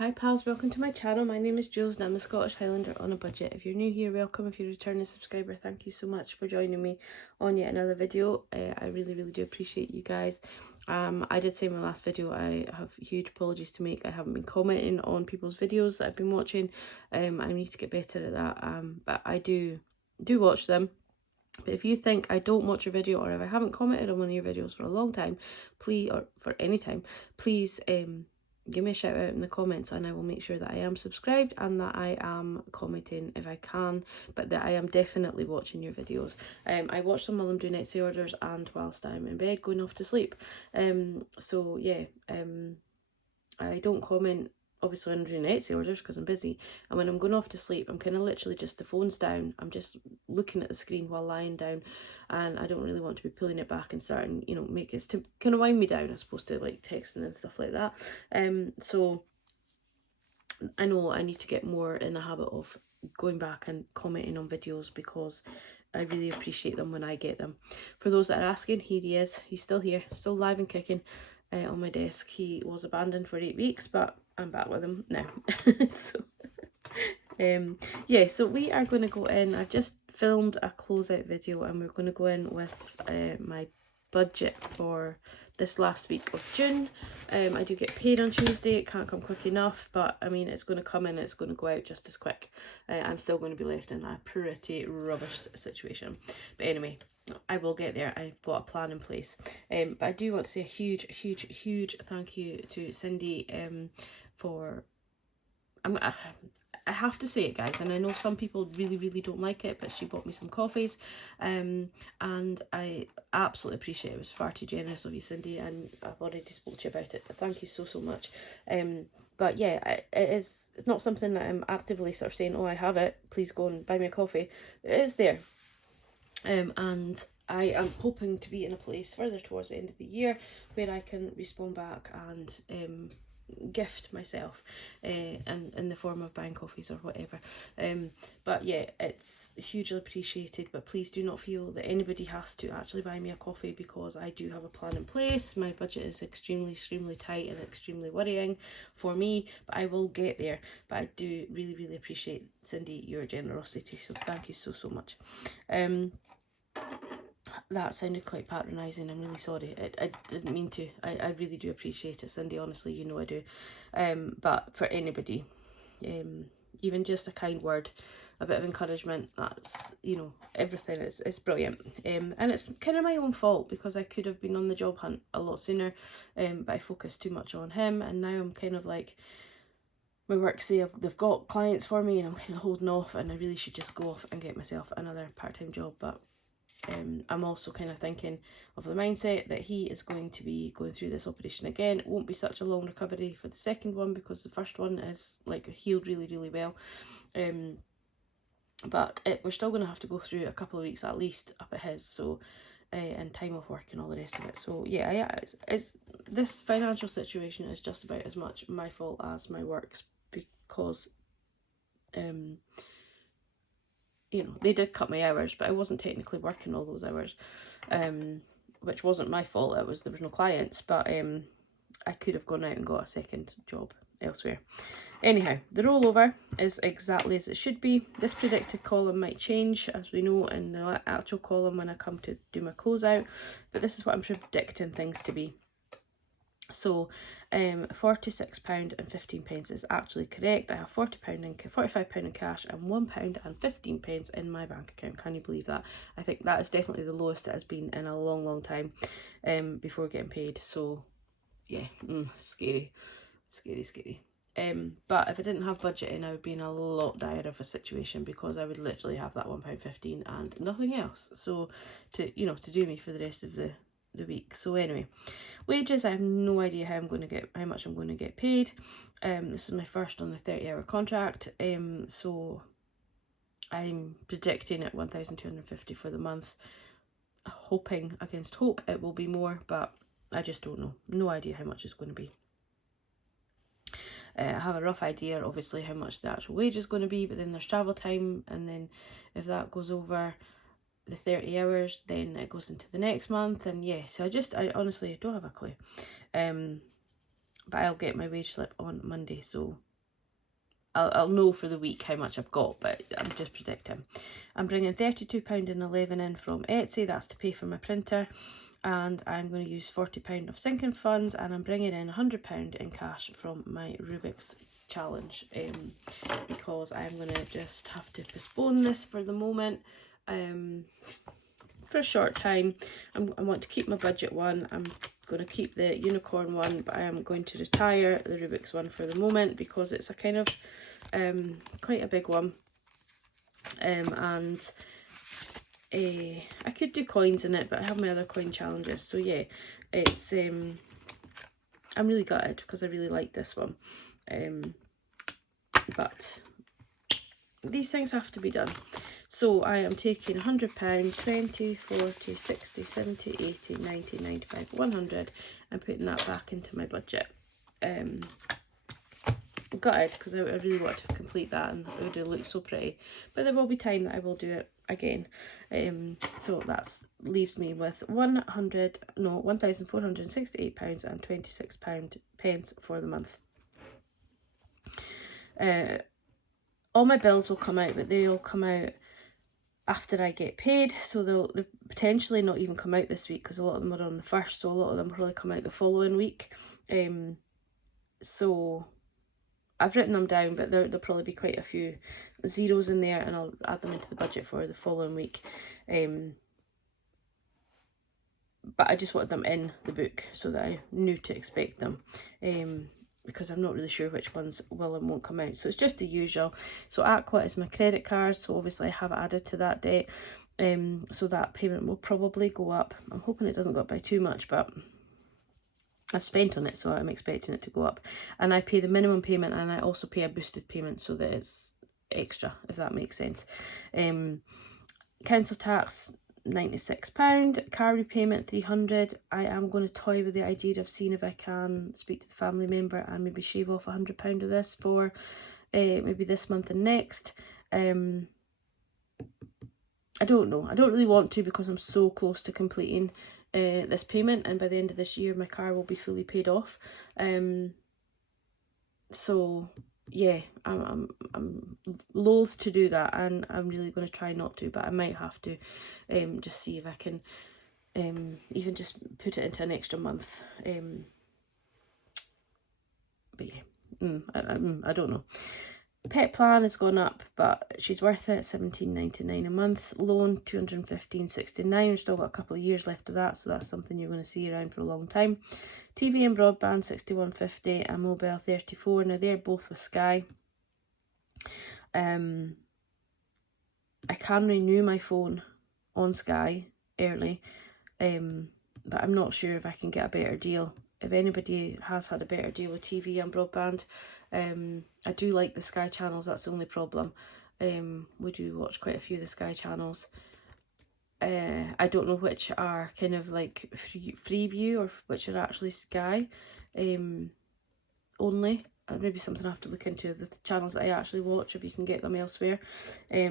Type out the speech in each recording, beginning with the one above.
Hi pals, welcome to my channel. My name is Julz and I'm a Scottish Highlander on a budget. If you're new here, welcome. If you're a returning subscriber, thank you so much for joining me on yet another video. I really do appreciate you guys. I did say in my last video I have huge apologies to make. I haven't been commenting on people's videos that I've been watching. I need to get better at that, but I do watch them. But if you think I don't watch your video, or if I haven't commented on one of your videos for a long time, please, or for any time, please give me a shout out in the comments and I will make sure that I am subscribed and that I am commenting if I can, but that I am definitely watching your videos. I watch them while I'm doing Etsy orders and whilst I'm in bed going off to sleep. So yeah, I don't comment obviously when I'm doing Etsy orders because I'm busy, and when I'm going off to sleep I'm kind of literally just, the phone's down, I'm just looking at the screen while lying down, and I don't really want to be pulling it back and starting, you know, make it to kind of wind me down as opposed to like texting and stuff like that. So I know I need to get more in the habit of going back and commenting on videos because I really appreciate them when I get them. For those that are asking, here he is. He's still here, still live and kicking on my desk. He was abandoned for 8 weeks, but I'm back with him now. So yeah, so we are going to go in. I've just filmed a closeout video and we're going to go in with my budget for this last week of June. I do get paid on Tuesday. It can't come quick enough, but I mean, it's going to come in, it's going to go out just as quick. I'm still going to be left in a pretty rubbish situation, but anyway, I will get there. I've got a plan in place. But I do want to say a huge thank you to Cindy for, I have to say it, guys, and I know some people really don't like it, but she bought me some coffees, and I absolutely appreciate it. It was far too generous of you, Cindy, and I've already spoke to you about it, but thank you so much. But yeah, it's not something that I'm actively sort of saying, oh, I have it, please go and buy me a coffee. It is there, and I am hoping to be in a place further towards the end of the year where I can respond back and gift myself and in the form of buying coffees or whatever. But yeah, it's hugely appreciated, but please do not feel that anybody has to actually buy me a coffee because I do have a plan in place. My budget is extremely tight and extremely worrying for me, but I will get there. But I do really appreciate, Cindy, your generosity, so thank you so much. That sounded quite patronising. I'm really sorry. I didn't mean to. I really do appreciate it, Cindy. Honestly, you know I do. But for anybody, even just a kind word, a bit of encouragement, that's, you know, everything. It's brilliant. And it's kind of my own fault because I could have been on the job hunt a lot sooner, but I focused too much on him, and now I'm kind of like, my work say they've got clients for me and I'm kind of holding off, and I really should just go off and get myself another part-time job. But I'm also kind of thinking of the mindset that he is going to be going through this operation again. It won't be such a long recovery for the second one because the first one is like healed really well. But we're still going to have to go through a couple of weeks at least up at his, so and time off work and all the rest of it. So yeah, it's this financial situation is just about as much my fault as my work's, because you know, they did cut my hours, but I wasn't technically working all those hours, which wasn't my fault. It was, there was no clients, but I could have gone out and got a second job elsewhere. Anyhow, the rollover is exactly as it should be. This predicted column might change, as we know, in the actual column when I come to do my closeout, but this is what I'm predicting things to be. So £46.15 is actually correct. I have £45 in cash and £1.15 in my bank account. Can you believe that? I think that is definitely the lowest it has been in a long time before getting paid. So yeah, scary. But if I didn't have budgeting, I would be in a lot dire of a situation because I would literally have that £1.15 and nothing else. So to, you know, to do me for the rest of the week. So anyway, wages, I have no idea how much I'm going to get paid. This is my first on the 30-hour contract, so I'm predicting at 1,250 for the month, hoping against hope it will be more, but I just don't know. No idea how much it's going to be. I have a rough idea obviously how much the actual wage is going to be, but then there's travel time, and then if that goes over the 30 hours, then it goes into the next month, and yeah, so I honestly don't have a clue. But I'll get my wage slip on Monday, so I'll know for the week how much I've got, but I'm just predicting. I'm bringing £32.11 in from Etsy, that's to pay for my printer, and I'm going to use £40 of sinking funds, and I'm bringing in £100 in cash from my Rubik's challenge, because I'm going to just have to postpone this for the moment, for a short time. I want to keep my budget one. I'm going to keep the unicorn one, but I am going to retire the Rubik's one for the moment because it's a kind of quite a big one, and I could do coins in it, but I have my other coin challenges, so yeah, it's I'm really gutted because I really like this one, but these things have to be done. So I am taking £100, 20, 40, 60, 70, 80, 90, 95, 100 and putting that back into my budget. Gutted because I really want to complete that and it would have looked so pretty, but there will be time that I will do it again. So that leaves me with £1,468 and 26 pence for the month. All my bills will come out, but they'll come out after I get paid, so they'll potentially not even come out this week because a lot of them are on the 1st, so a lot of them will probably come out the following week. So I've written them down, but there'll probably be quite a few zeros in there, and I'll add them into the budget for the following week. But I just wanted them in the book so that I knew to expect them, because I'm not really sure which ones will and won't come out. So it's just the usual. So Aqua is my credit card, so obviously I have added to that debt, so that payment will probably go up. I'm hoping it doesn't go up by too much, but I've spent on it, so I'm expecting it to go up. And I pay the minimum payment, and I also pay a boosted payment so that it's extra, if that makes sense. Council tax, £96, car repayment £300. I am going to toy with the idea of seeing if I can speak to the family member and maybe shave off £100 of this for maybe this month and next. I don't know. I don't really want to because I'm so close to completing this payment, and by the end of this year my car will be fully paid off. So yeah, I'm loath to do that, and I'm really going to try not to, but I might have to just see if I can even just put it into an extra month. But yeah, I don't know. Pet plan has gone up, but she's worth it, £17.99 a month. Loan £215.69. We've still got a couple of years left of that, so that's something you're going to see around for a long time. TV and broadband £61.50 and mobile £34. Now they're both with Sky. I can renew my phone on Sky early, but I'm not sure if I can get a better deal. If anybody has had a better deal with TV and broadband, I do like the Sky channels, that's the only problem. We do watch quite a few of the Sky channels. I don't know which are kind of like Freeview or which are actually Sky only. Maybe something I have to look into, the channels that I actually watch, if you can get them elsewhere. Yeah,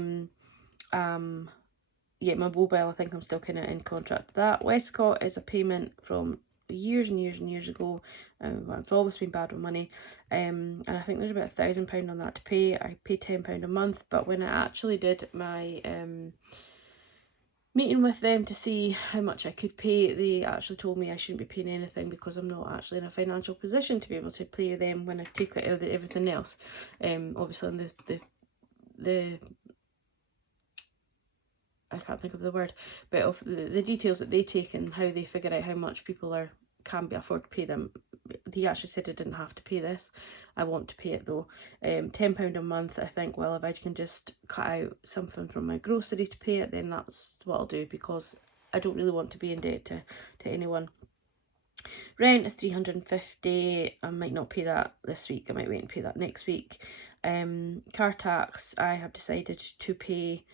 my mobile, I think I'm still kind of in contract with that. Westcott is a payment from years and years and years ago. I've always been bad with money, and I think there's about £1,000 on that to pay. I pay £10 a month, but when I actually did my meeting with them to see how much I could pay, they actually told me I shouldn't be paying anything because I'm not actually in a financial position to be able to pay them when I take out everything else. Obviously on the I can't think of the word, but of the details that they take and how they figure out how much people can be afford to pay them. He actually said I didn't have to pay this. I want to pay it though. £10 a month. I think, well, if I can just cut out something from my grocery to pay it, then that's what I'll do, because I don't really want to be in debt to anyone. Rent is £350. I might not pay that this week. I might wait and pay that next week. Car tax, I have decided to pay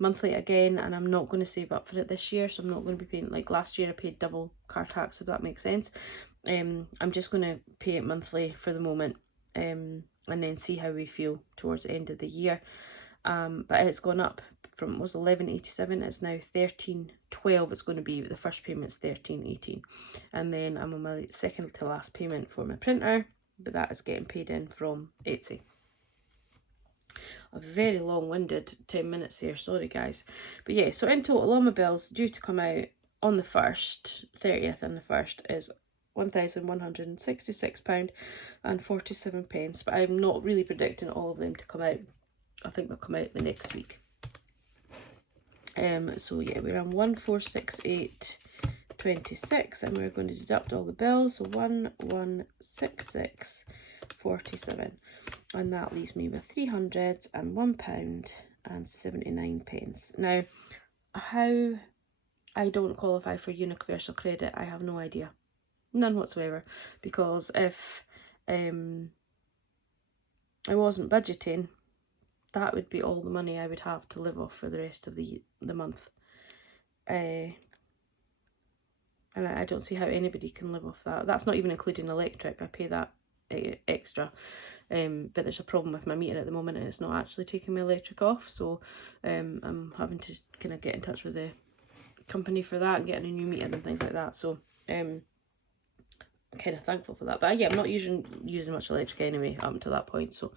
monthly again, and I'm not going to save up for it this year, so I'm not going to be paying, like last year I paid double car tax, if that makes sense. I'm just going to pay it monthly for the moment, and then see how we feel towards the end of the year. But it's gone up from, it was £11.87, it's now £13.12. It's going to be, the first payment's £13.18, and then I'm on my second to last payment for my printer. but that is getting paid in from Etsy. A very long-winded 10 minutes here, sorry guys. But yeah, so in total, all my bills due to come out on the 1st, 30th and the 1st is £1,166.47, but I'm not really predicting all of them to come out. I think they'll come out the next week. So yeah, we're on 1468.26, and we're going to deduct all the bills, so 1166.47, and that leaves me with £301.79. Now, how I don't qualify for universal credit, I have no idea, none whatsoever, because if I wasn't budgeting, that would be all the money I would have to live off for the rest of the month. And I don't see how anybody can live off that. That's not even including electric. I pay that extra. But there's a problem with my meter at the moment, and it's not actually taking my electric off. So I'm having to kind of get in touch with the company for that and getting a new meter and things like that. So I'm kind of thankful for that. But yeah, I'm not using much electric anyway up until that point. So,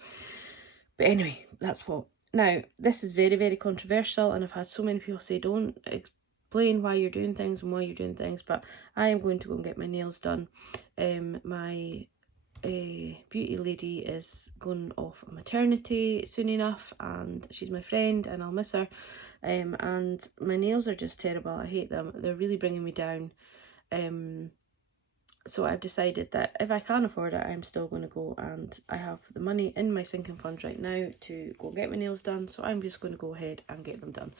but anyway, that's what. Now, this is very, very controversial, and I've had so many people say, don't explain why you're doing things and why you're doing things, but I am going to go and get my nails done. My beauty lady is going off on maternity soon enough, and she's my friend and I'll miss her. And my nails are just terrible. I hate them. They're really bringing me down. So I've decided that if I can afford it, I'm still going to go, and I have the money in my sinking funds right now to go and get my nails done, so I'm just going to go ahead and get them done.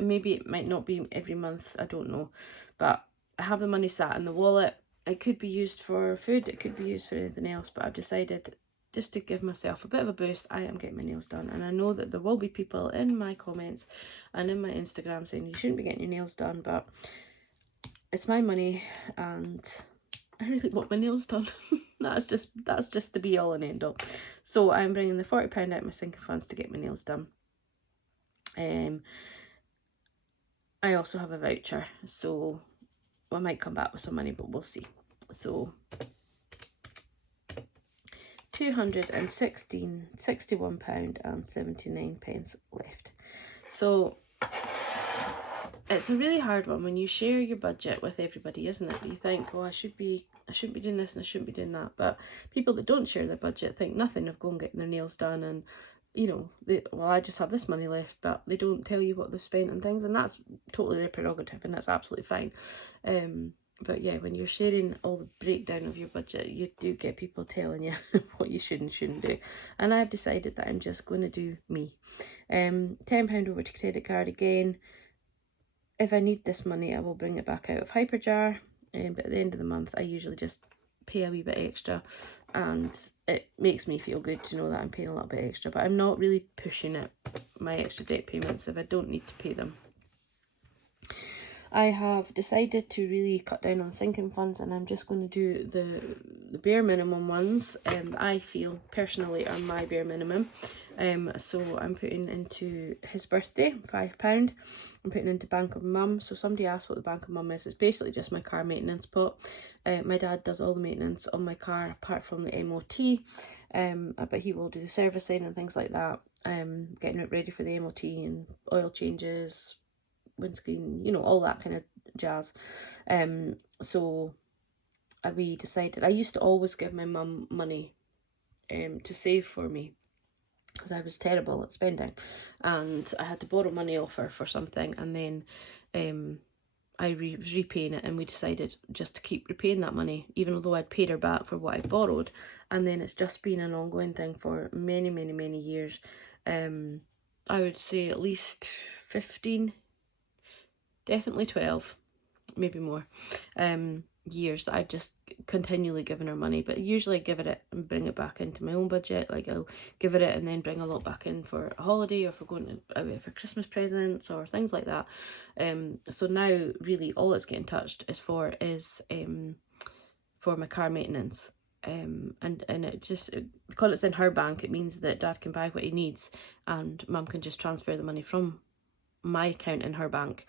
Maybe it might not be every month, I don't know, but I have the money sat in the wallet. It could be used for food, it could be used for anything else, but I've decided just to give myself a bit of a boost, I am getting my nails done. And I know that there will be people in my comments and in my Instagram saying you shouldn't be getting your nails done, but it's my money and I really want my nails done. that's just the be all and end all. So I'm bringing the £40 out of my sinking funds to get my nails done. I also have a voucher, so I might come back with some money, but we'll see. So £261.79 left. So it's a really hard one when you share your budget with everybody, isn't it? You think, oh, I shouldn't be doing this and I shouldn't be doing that. But people that don't share their budget think nothing of going and getting their nails done, and you know, well, I just have this money left, but they don't tell you what they've spent and things, and that's totally their prerogative, and that's absolutely fine. But yeah, when you're sharing all the breakdown of your budget, you do get people telling you what you should and shouldn't do. And I've decided that I'm just going to do me. £10 over to credit card again. If I need this money, I will bring it back out of Hyperjar. But at the end of the month, I usually just pay a wee bit extra, and it makes me feel good to know that I'm paying a little bit extra. But I'm not really pushing it, my extra debt payments, if I don't need to pay them. I have decided to really cut down on sinking funds, and I'm just going to do the bare minimum ones I feel personally are my bare minimum. So I'm putting into his birthday, £5. I'm putting into Bank of Mum. So somebody asked what the Bank of Mum is. It's basically just my car maintenance pot. My dad does all the maintenance on my car apart from the MOT, but he will do the servicing and things like that, getting it ready for the MOT and oil changes, windscreen, you know, all that kind of jazz. So we decided, I used to always give my mum money to save for me, because I was terrible at spending, and I had to borrow money off her for something, and then I was repaying it, and we decided just to keep repaying that money, even though I'd paid her back for what I borrowed. And then it's just been an ongoing thing for many, many, many years. I would say at least 15, definitely 12, maybe more, years that I've just continually given her money. But usually I give it and bring it back into my own budget. Like, I'll give it and then bring a lot back in for a holiday, or for going away for Christmas presents or things like that. So now really all it's getting touched is for my car maintenance. And it just, because it's in her bank, it means that Dad can buy what he needs, and Mum can just transfer the money from my account in her bank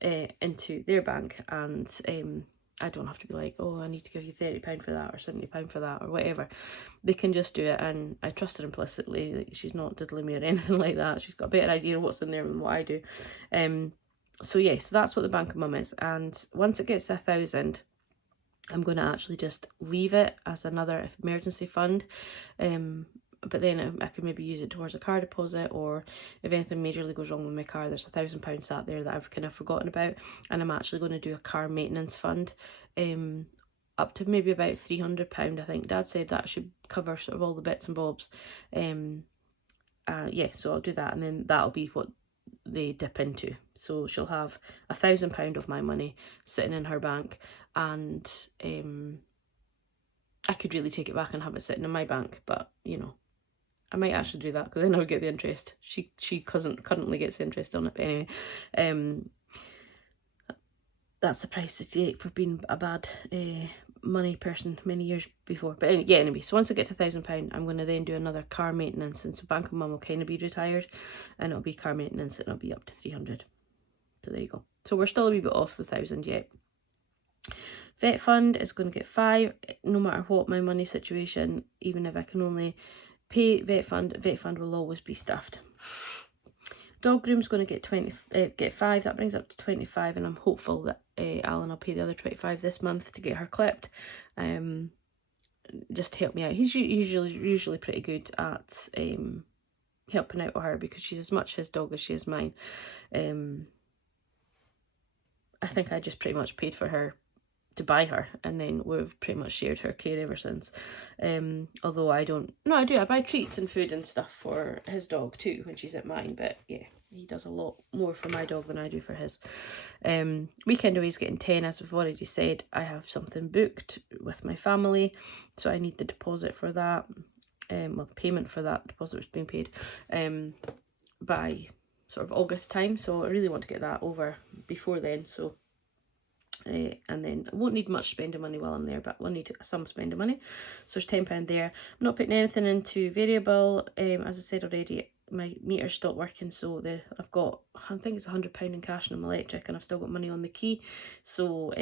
into their bank, and I don't have to be like, oh, I need to give you £30 for that or £70 for that or whatever. They can just do it, and I trust her implicitly. Like, she's not diddling me or anything like that. She's got a better idea of what's in there than what I do. So yeah, so that's what the Bank of Mum is. And once it gets to 1,000, I'm going to actually just leave it as another emergency fund. But then I could maybe use it towards a car deposit, or if anything majorly goes wrong with my car, there's £1,000 sat there that I've kind of forgotten about, and I'm actually going to do a car maintenance fund, up to maybe about £300. I think Dad said that should cover sort of all the bits and bobs. Yeah, so I'll do that, and then that'll be what they dip into. So she'll have £1,000 of my money sitting in her bank, and I could really take it back and have it sitting in my bank, but you know, I might actually do that, because then I'll get the interest. She currently gets the interest on it. But anyway, that's the price that you get for being a bad money person many years before. But anyway, so once I get to £1,000, I'm going to then do another car maintenance, and so Bank of Mum will kind of be retired, and it'll be car maintenance, and it'll be up to 300. So there you go. So we're still a wee bit off the 1,000 yet. Vet fund is going to get 5, no matter what my money situation. Even if I can only pay vet fund will always be stuffed. Dog groom's going to get 5. That brings up to 25, and I'm hopeful that Alan will pay the other 25 this month to get her clipped. Just to help me out. He's usually pretty good at helping out with her, because she's as much his dog as she is mine. I think I just pretty much paid for her to buy her, and then we've pretty much shared her care ever since. Although I do, I buy treats and food and stuff for his dog too when she's at mine, but yeah, he does a lot more for my dog than I do for his. Weekend away's getting 10, as we've already said. I have something booked with my family, so I need the deposit for that, well, the payment for that deposit was being paid by sort of August time, so I really want to get that over before then. So and then I won't need much spending money while I'm there, but we'll need some spending money. So there's £10 there. I'm not putting anything into variable. As I said already, my meter stopped working, so I've got, I think it's £100 in cash and I'm electric, and I've still got money on the key. So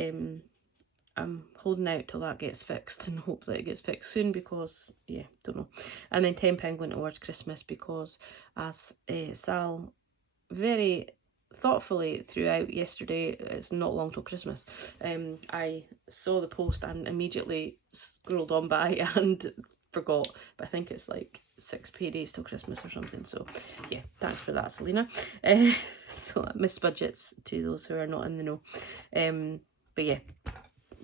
I'm holding out till that gets fixed and hope that it gets fixed soon, because yeah, don't know. And then £10 going towards Christmas, because as Sal very thoughtfully throughout yesterday, it's not long till Christmas, I saw the post and immediately scrolled on by and forgot, but I think it's like 6 paydays till Christmas or something. So yeah, thanks for that, Selena. So missed budgets to those who are not in the know. But yeah,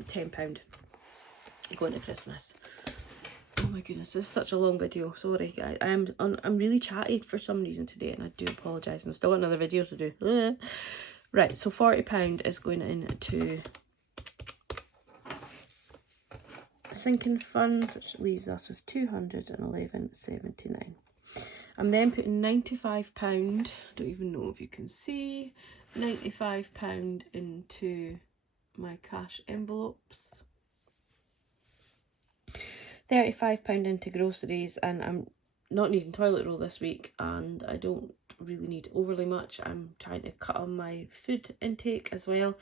£10 going to Christmas. Oh my goodness, this is such a long video. Sorry guys, I'm really chatty for some reason today, and I do apologise, and I've still got another video to do. Right, so £40 is going into sinking funds, which leaves us with £211.79. I'm then putting £95, I don't even know if you can see, £95 into my cash envelopes. £35 into groceries, and I'm not needing toilet roll this week, and I don't really need overly much. I'm trying to cut on my food intake as well,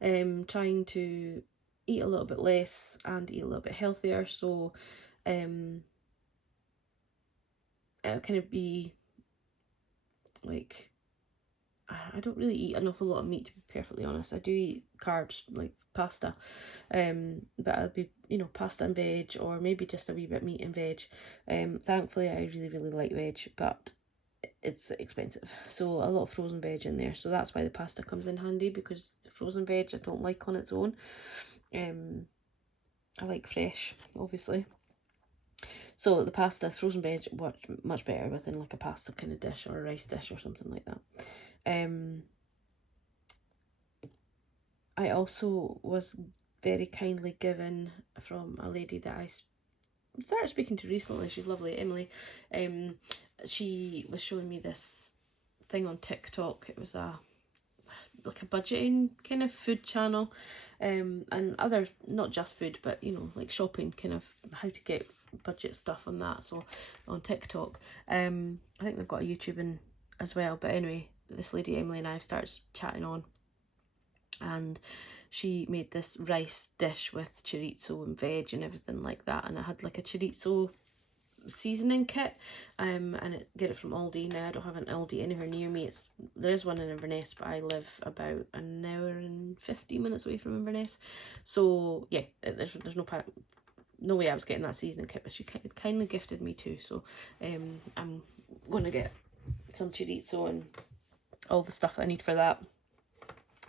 trying to eat a little bit less and eat a little bit healthier, so it'll kind of be like, I don't really eat an awful lot of meat, to be perfectly honest. I do eat carbs, like pasta, but I'll be, pasta and veg, or maybe just a wee bit meat and veg. Thankfully I really like veg, but it's expensive, so a lot of frozen veg in there, so that's why the pasta comes in handy, because the frozen veg I don't like on its own. I like fresh, obviously. So the pasta, frozen veg, works much better within like a pasta kind of dish, or a rice dish or something like that. I also was very kindly given from a lady that I started speaking to recently. She's lovely, Emily. She was showing me this thing on TikTok. It was like a budgeting kind of food channel, and other, not just food, but like shopping, kind of how to get budget stuff on that. So on TikTok, I think they've got a YouTube as well. But anyway, this lady Emily and I have started chatting on, and she made this rice dish with chorizo and veg and everything like that, and it had like a chorizo seasoning kit, and get it from Aldi. Now I don't have an Aldi anywhere near me. There is one in Inverness, but I live about an hour and 15 minutes away from Inverness, so yeah, there's no way I was getting that seasoning kit, but she kindly gifted me two, so I'm gonna get some chorizo and all the stuff that I need for that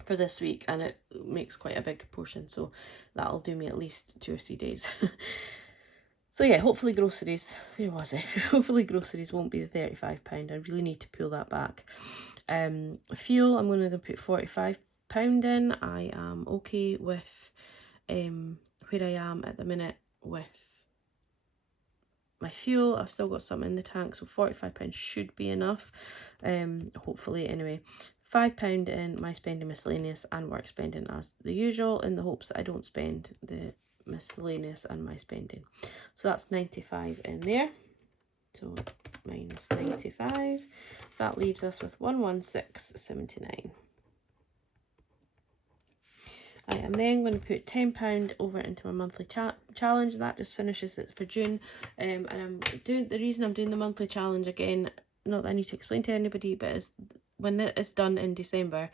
for this week, and it makes quite a big portion, so that'll do me at least 2 or 3 days. So yeah, hopefully groceries, where was it? Hopefully groceries won't be the £35. I really need to pull that back. Fuel, I'm going to put £45 in. I am okay with where I am at the minute with my fuel. I've still got some in the tank, so £45 should be enough, hopefully anyway. £5 in my spending miscellaneous and work spending as the usual, in the hopes that I don't spend the miscellaneous and my spending. So that's 95 in there, so minus 95, that leaves us with 116.79. I am then going to put £10 over into my monthly challenge. That just finishes it for June, and I'm doing, the reason I'm doing the monthly challenge again, not that I need to explain to anybody, but is when it is done in December,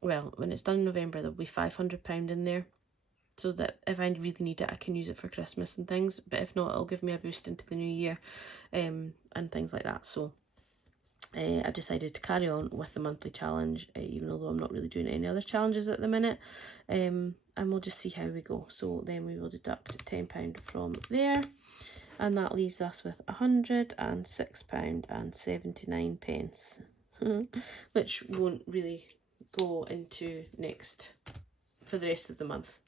well, when it's done in November, there'll be £500 in there, so that if I really need it, I can use it for Christmas and things, but if not, it'll give me a boost into the new year, and things like that. So I've decided to carry on with the monthly challenge, even though I'm not really doing any other challenges at the minute, and we'll just see how we go. So then we will deduct £10 from there, and that leaves us with £106.79, which won't really go into next for the rest of the month.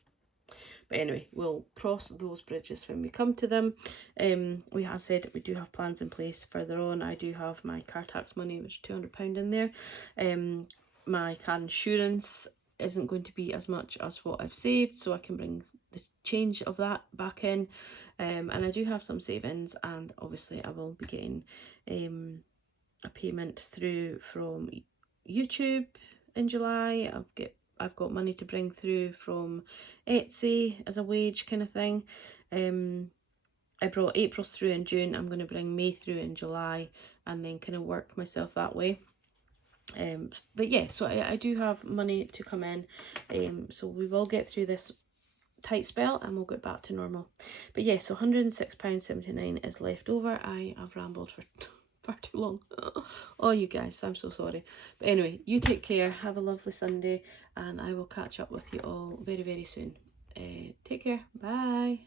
But anyway, we'll cross those bridges when we come to them. We have said we do have plans in place further on. I do have my car tax money, which is £200 in there. My car insurance isn't going to be as much as what I've saved, so I can bring the change of that back in. And I do have some savings, and obviously I will be getting a payment through from YouTube in July. I've got money to bring through from Etsy as a wage kind of thing. I brought April's through in June. I'm going to bring May through in July, and then kind of work myself that way. But yeah, so I do have money to come in, so we will get through this tight spell and we'll get back to normal. But yeah, so £106.79 is left over. I have rambled for far too long. Oh, you guys, I'm so sorry. But anyway, you take care, have a lovely Sunday, and I will catch up with you all very, very soon. Take care, bye.